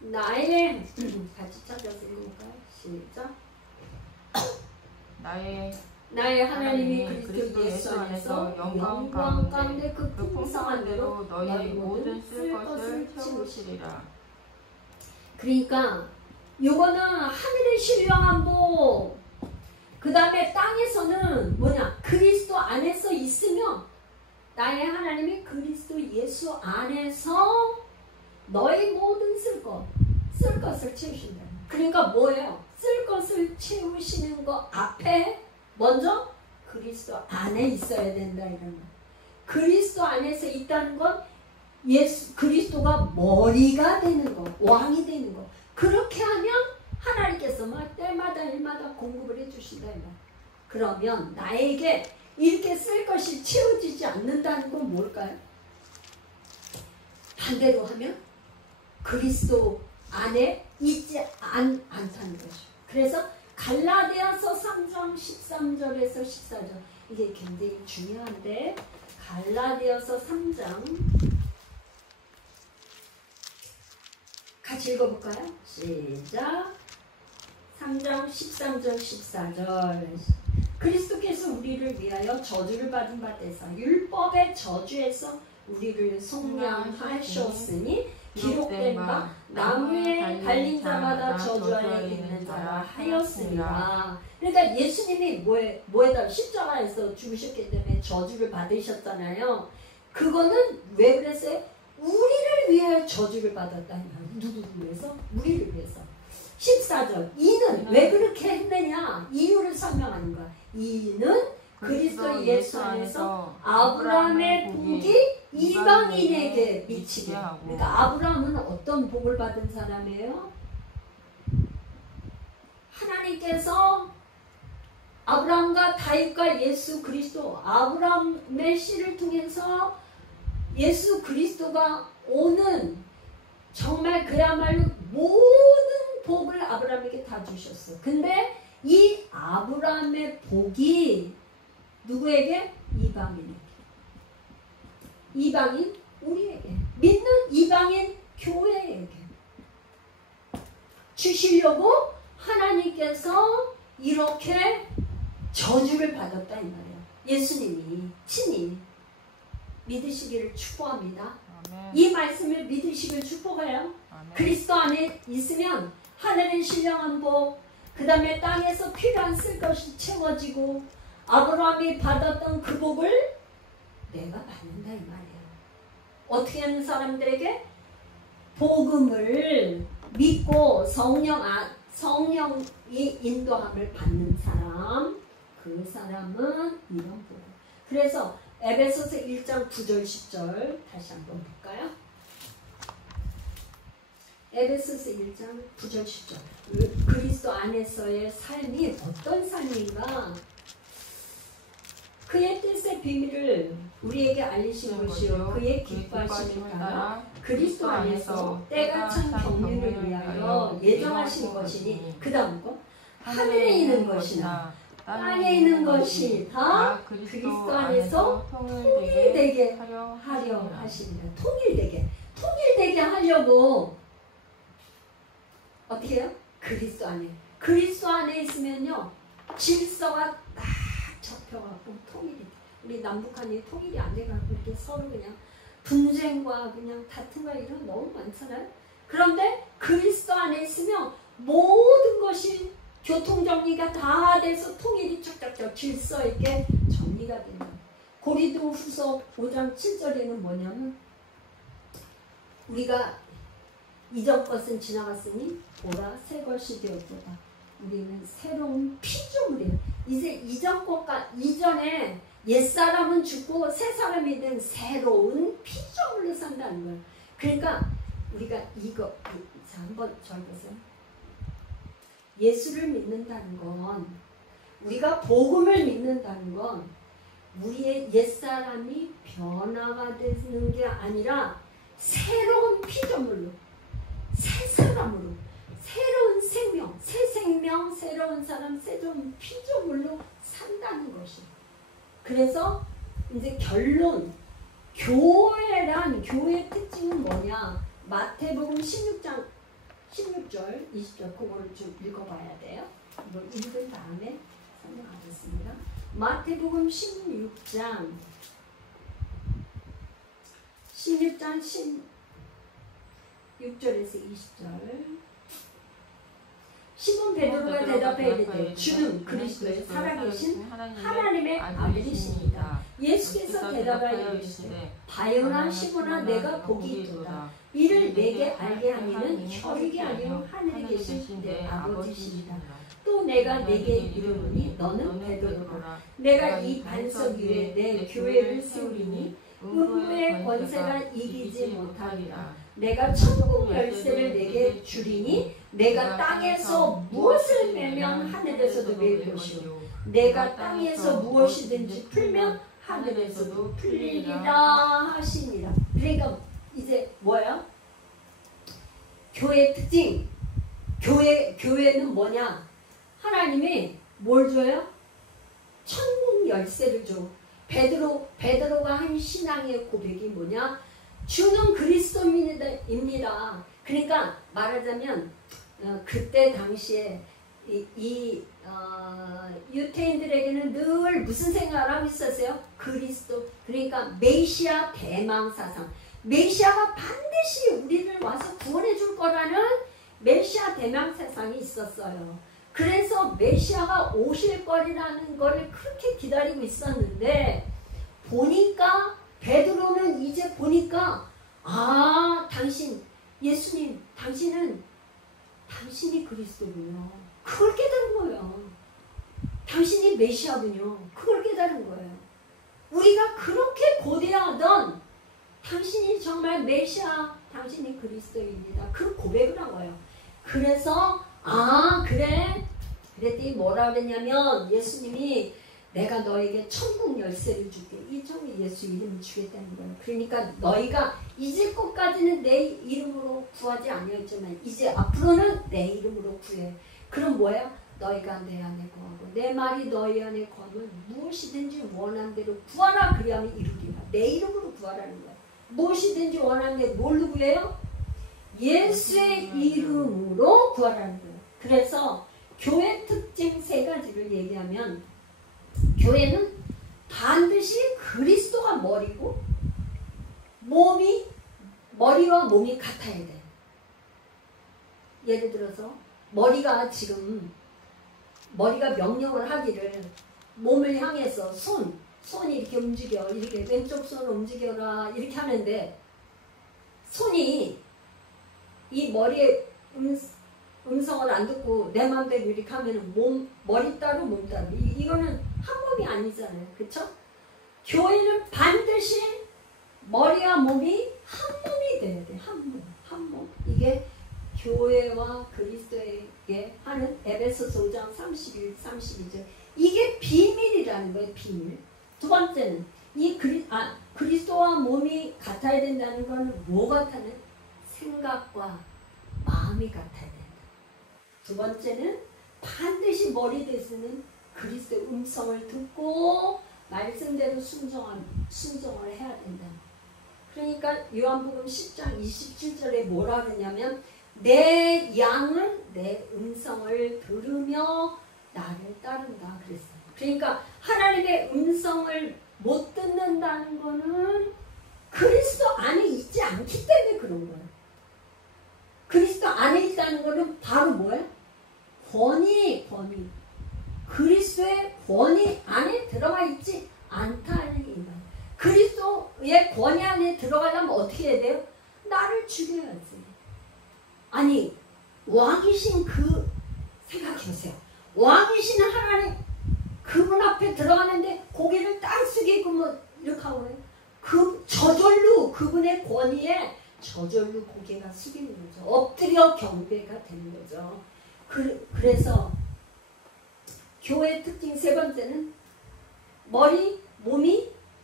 나의 같이 찾아서 읽어볼까요? 시작. 나의 하나님이 그리스도 예수 안에서 영광 가운데 그 풍성한 대로 너희 모든 쓸 것을 채우시리라. 그러니까 요거는 하늘의 신령한 복, 그 다음에 땅에서는 뭐냐? 그리스도 안에서 있으면 나의 하나님이 그리스도 예수 안에서 너희 모든 쓸 것을 채우신다. 그러니까 뭐예요? 쓸 것을 채우시는 거 앞에 먼저 그리스도 안에 있어야 된다, 이런 거. 그리스도 안에서 있다는 건 그리스도가 머리가 되는 거, 왕이 되는 거. 그렇게 하면 하나님께서 막 때마다 일마다 공급을 해주신다, 이런 거. 그러면 나에게 이렇게 쓸 것이 채워지지 않는다는 건 뭘까요? 반대로 하면 그리스도 안에 있지 않다는 거죠. 그래서 갈라디아서 3장 13절에서 14절, 이게 굉장히 중요한데, 갈라디아서 3장 같이 읽어볼까요? 시작. 3장 13절 14절. 그리스도께서 우리를 위하여 저주를 받은 바 되사 율법의 저주에서 우리를 속량하셨으니 기록된 바 나무에 달린 자마다 저주 아래 있는 자라 하였습니다. 그러니까 예수님이 뭐에다 십자가에서 죽으셨기 때문에 저주를 받으셨잖아요. 그거는 왜 그랬어요? 우리를 위하여 저주를 받았다는 말이에요. 누구를 위해서? 우리를 위해서. 14절. 이는 왜 그렇게 했느냐? 이유를 설명하는 거야. 이는 그리스도 예수 안에서 아브라함의 복이 이방인에게 미치게. 그러니까 아브라함은 어떤 복을 받은 사람이에요? 하나님께서 아브라함과 다윗과 예수 그리스도, 아브라함의 씨를 통해서 예수 그리스도가 오는 정말 그야말로 모든 복을 아브라함에게 다 주셨어. 근데 이 아브라함의 복이 누구에게? 이방인에게. 이방인 우리에게. 믿는 이방인 교회에게 주시려고 하나님께서 이렇게 저주를 받았다 이 말이에요. 예수님이 친히 믿으시기를 축복합니다. 아멘. 이 말씀을 믿으시기를 축복해요. 아멘. 그리스도 안에 있으면 하늘의 신령한 복, 그 다음에 땅에서 필요한 쓸 것이 채워지고 아브라함이 받았던 그 복을 내가 받는다 이 말이에요. 어떻게 하는 사람들에게? 복음을 믿고 성령이 인도함을 받는 사람, 그 사람은 이런 복. 그래서 에베소서 1장 9절 10절 다시 한번 볼까요? 에베소서 1장 9절 10절. 그리스도 안에서의 삶이 어떤 삶인가? 그의 뜻의 비밀을 우리에게 알리신 것이요 그의 기뻐하심을 따라 그리스도 안에서 때가 찬 경륜을 위하여 예정하신 것이니 그 다음 거 하늘에 있는 것이나 땅에 있는 것이 다 그리스도 안에서 통일되게 하려 하십니다. 통일되게 하려고 어떻게 해요? 그리스도 안에 있으면요 질서가 딱 잡혀갖고 통일이. 우리 남북한이 통일이 안 돼갖고 이렇게 서로 그냥 분쟁과 그냥 다툼과 이런 거 너무 많잖아요. 그런데 그리스도 안에 있으면 모든 것이 교통정리가 다 돼서 통일이 쫙쫙쫙 질서 있게 정리가 된다. 고린도후서 5장 7절에는 뭐냐면 우리가 이전 것은 지나갔으니 보라 새 것이 되었도다. 우리는 새로운 피조물이에요. 이제 이전 것과 이전에 옛사람은 죽고 새사람이 된 새로운 피조물로 산다는 거예요. 그러니까 우리가 이거 자 한번 잘 보세요. 예수를 믿는다는 건 우리가 복음을 믿는다는 건 우리의 옛사람이 변화가 되는 게 아니라 새로운 피조물로 새 사람으로 새로운 생명, 새 생명, 새로운 사람, 새로운 피조물로 산다는 것이에요. 그래서 이제 결론, 교회의 특징은 뭐냐? 마태복음 16장 16절, 20절 그거를 좀 읽어봐야 돼요. 이거 읽은 다음에 설명하겠습니다. 마태복음 16장 16절에서 20절. 시몬 베드로가 대답해 이르되 주는 그리스도의 살아계신 하나님의 아들이십니다. 예수께서 대답하여 이르시되 바요나 시몬아 내가 복이 있도다. 이를 내게 알게 하기는 혈육이 아니요 하늘에 계신 내 아버지십니다. 또 내가 내게 이르노니 너는 베드로라. 내가 이 반석 위에 내 교회를 세우리니 음부의 권세가 이기지 못하리라. 내가 천국 열쇠를 내게 주리니 내가 땅에서 무엇을 빼면 하늘에서도 맬 것이요 내가 땅에서 무엇이든지 풀면 하늘에서도 풀리리라 하시니라. 그러니까 이제 뭐야? 교회 특징. 교회는 뭐냐? 하나님이 뭘 줘요? 천국 열쇠를 줘. 베드로가 한 신앙의 고백이 뭐냐? 주는 그리스도입니다. 그러니까 말하자면 그때 당시에 유태인들에게는 늘 무슨 생각을 하고 있었어요? 그리스도, 그러니까 메시아 대망사상, 메시아가 반드시 우리를 와서 구원해 줄 거라는 메시아 대망사상이 있었어요. 그래서 메시아가 오실 거리라는 걸 그렇게 기다리고 있었는데, 보니까 베드로는 이제 보니까 당신, 예수님, 당신이 그리스도군요. 그걸 깨달은 거예요. 당신이 메시아군요. 그걸 깨달은 거예요. 우리가 그렇게 고대하던 당신이 정말 메시아, 당신이 그리스도입니다. 그 고백을 한 거예요. 그래서 그래? 그랬더니 뭐라 그랬냐면 예수님이 내가 너에게 천국 열쇠를 줄게. 이 천국 예수 이름을 주겠다는 거예요. 그러니까 너희가 이제껏까지는 내 이름으로 구하지 아니었지만 이제 앞으로는 내 이름으로 구해. 그럼 뭐예요? 너희가 내 안에 거하고 내 말이 너희 안에 거하면 무엇이든지 원한 대로 구하라. 그리하면 이루리라. 내 이름으로 구하라는 거예요. 무엇이든지 원하는 대로 뭘로 구해요? 예수의 이름으로 구하라는 거예요. 그래서 교회 특징 3가지를 얘기하면, 교회는 반드시 그리스도가 머리고 머리와 몸이 같아야 돼. 예를 들어서 머리가 명령을 하기를 몸을 향해서 손이 이렇게 움직여, 이렇게 왼쪽 손을 움직여라 이렇게 하는데, 손이 이 머리의 음성을 안 듣고 내 맘대로 이렇게 하면 머리 따로 몸 따로, 이거는 한 몸이 아니잖아요. 그쵸? 교회는 반드시 머리와 몸이 한 몸이 돼야 돼. 한 몸. 이게 교회와 그리스도에게 하는 에베소서 5장 31, 32절. 이게 비밀이라는 거예요. 비밀. 두 번째는 그리스도와 몸이 같아야 된다는 건 뭐 같아요? 생각과 마음이 같아야 된다. 두 번째는 반드시 머리 대신은 그리스도의 음성을 듣고 말씀대로 순종을 해야 된다. 그러니까 요한복음 10장 27절에 뭐라 그러냐면 내 양은 내 음성을 들으며 나를 따른다 그랬어요. 그러니까 하나님의 음성을 못 듣는다는 거는 그리스도 안에 있지 않기 때문에 그런 거예요. 그리스도 안에 있다는 거는 바로 뭐예요? 권위. 그리스도의 권위 안에 들어가 있지 않다는 얘기입니다. 그리스도의 권위 안에 들어가려면 어떻게 해야 돼요? 나를 죽여야지. 아니, 왕이신 생각해보세요. 왕이신 하나님, 그분 앞에 들어가는데 고개를 땅 숙이고 이렇게 하고 저절로 그분의 권위에 저절로 고개가 숙이는 거죠. 엎드려 경배가 되는 거죠. 그래서 교회 특징 3번째는 몸이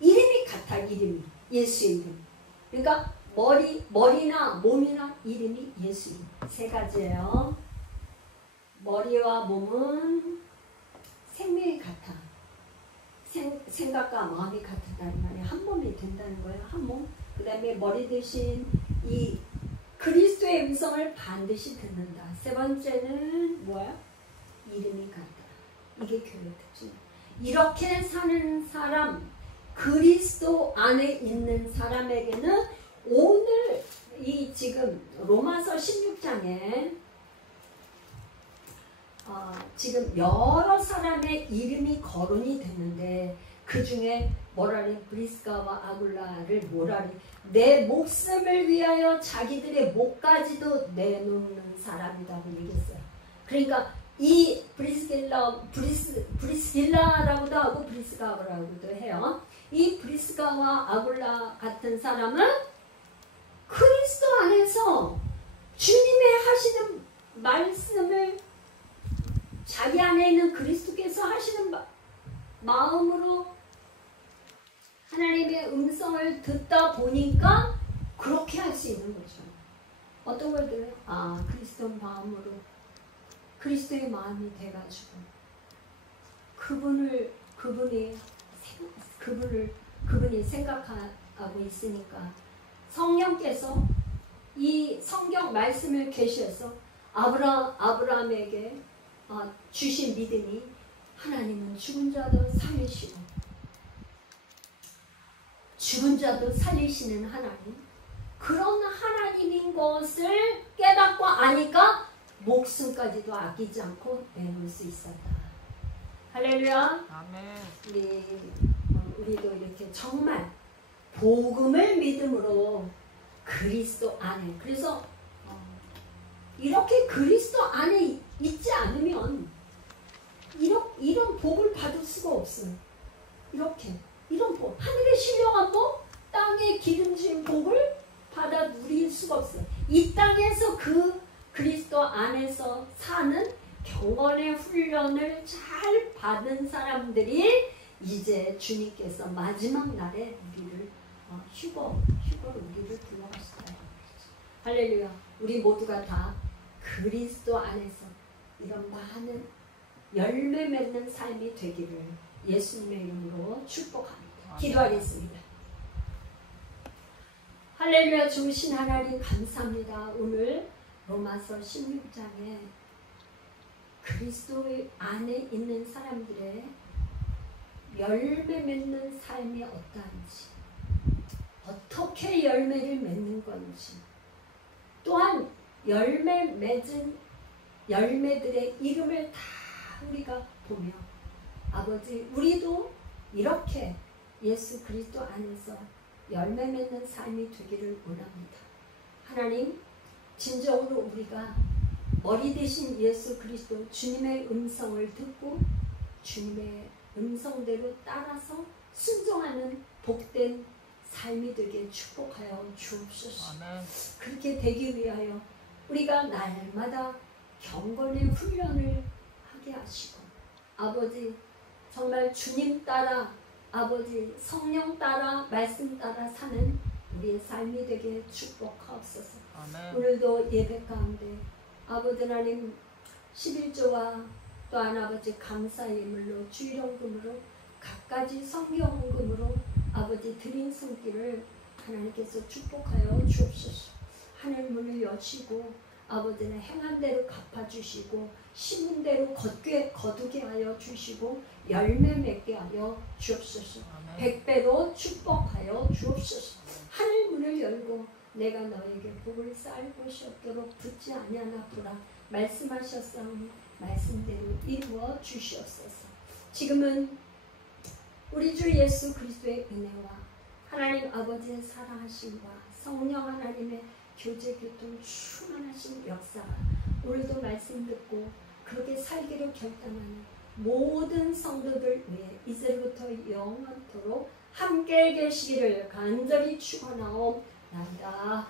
이름이 같아. 이름이 예수의 이름. 그러니까 머리나 몸이나 이름이 예수 이름. 3가지예요. 머리와 몸은 생명이 같아. 생각과 마음이 같다는 말이에요. 한 몸이 된다는 거예요. 한 몸. 그 다음에 머리 대신 이 그리스도의 음성을 반드시 듣는다. 3번째는 뭐야? 이름이 같다. 이게 교회 특징. 이렇게 사는 사람, 그리스도 안에 있는 사람에게는 오늘 지금 로마서 16장에 지금 여러 사람의 이름이 거론이 됐는데 그 중에 뭐라래? 브리스가와 아굴라를 뭐라래? 내 목숨을 위하여 자기들의 목까지도 내놓는 사람이라고 얘기했어요. 그러니까 이 브리스길라라고도 하고 브리스가라고도 해요. 이 브리스가와 아굴라 같은 사람은 그리스도 안에서 주님의 하시는 말씀을 자기 안에 있는 그리스도께서 하시는 마음으로 하나님의 음성을 듣다 보니까 그렇게 할 수 있는 거죠. 어떤 걸 들어요? 그리스도 마음으로 그리스도의 마음이 돼가지고 그분이 생각하고 있으니까 성령께서 이 성경 말씀을 계시해서 아브라함에게 주신 믿음이 하나님은 죽은 자도 살리시고 죽은 자도 살리시는 하나님, 그런 하나님인 것을 깨닫고 아니까 목숨까지도 아끼지 않고 내놓을 수 있었다. 할렐루야. 아멘. 우리도 이렇게 정말 복음을 믿음으로 그리스도 안에, 그래서 이렇게 그리스도 안에 있지 않으면 이런 복을 받을 수가 없어요. 이런 복, 하늘의 신령한 복, 땅에 기름진 복을 받아 누릴 수가 없어요. 이 땅에서 그 그리스도 안에서 사는 경건의 훈련을 잘 받은 사람들이 이제 주님께서 마지막 날에 우리를 휴거로 우리를 불러가시다. 할렐루야. 우리 모두가 다 그리스도 안에서 이런 많은 열매 맺는 삶이 되기를 예수님의 이름으로 축복합니다. 기도하겠습니다. 할렐루야. 주신 하나님 감사합니다. 오늘 로마서 16장에 그리스도 안에 있는 사람들의 열매 맺는 삶이 어떠한지, 어떻게 열매를 맺는 건지, 또한 열매 맺은 열매들의 이름을 다 우리가 보며 아버지, 우리도 이렇게 예수 그리스도 안에서 열매 맺는 삶이 되기를 원합니다. 하나님, 진정으로 우리가 머리 대신 예수 그리스도 주님의 음성을 듣고 주님의 음성대로 따라서 순종하는 복된 삶이 되게 축복하여 주옵소서. 그렇게 되기 위하여 우리가 날마다 경건의 훈련을 하게 하시고 아버지, 정말 주님 따라, 아버지 성령 따라, 말씀 따라 사는 우리의 삶이 되게 축복하옵소서. 오늘도 예배 가운데 아버지 하나님 11조와 또한 아버지 감사의 예물로 주일헌금으로 각가지 성경헌금으로 아버지 드린 손길을 하나님께서 축복하여 주옵소서. 하늘 문을 여시고 아버지는 행한 대로 갚아주시고 심은 대로 거두게 하여 주시고 열매 맺게 하여 주옵소서. 100배로 축복하여 주옵소서. 하늘 문을 열고 내가 너에게 복을 쌓을 곳이 없도록 붙지 아니하나보라 말씀하셨사오니 말씀대로 이루어 주시옵소서. 지금은 우리 주 예수 그리스도의 은혜와 하나님 아버지의 사랑하심과 성령 하나님의 교제 교통 충만하신 역사가 오늘도 말씀 듣고 그렇게 살기로 결단하는 모든 성도들 위해 이제부터 영원토록 함께 계시기를 간절히 축원하옵나이다.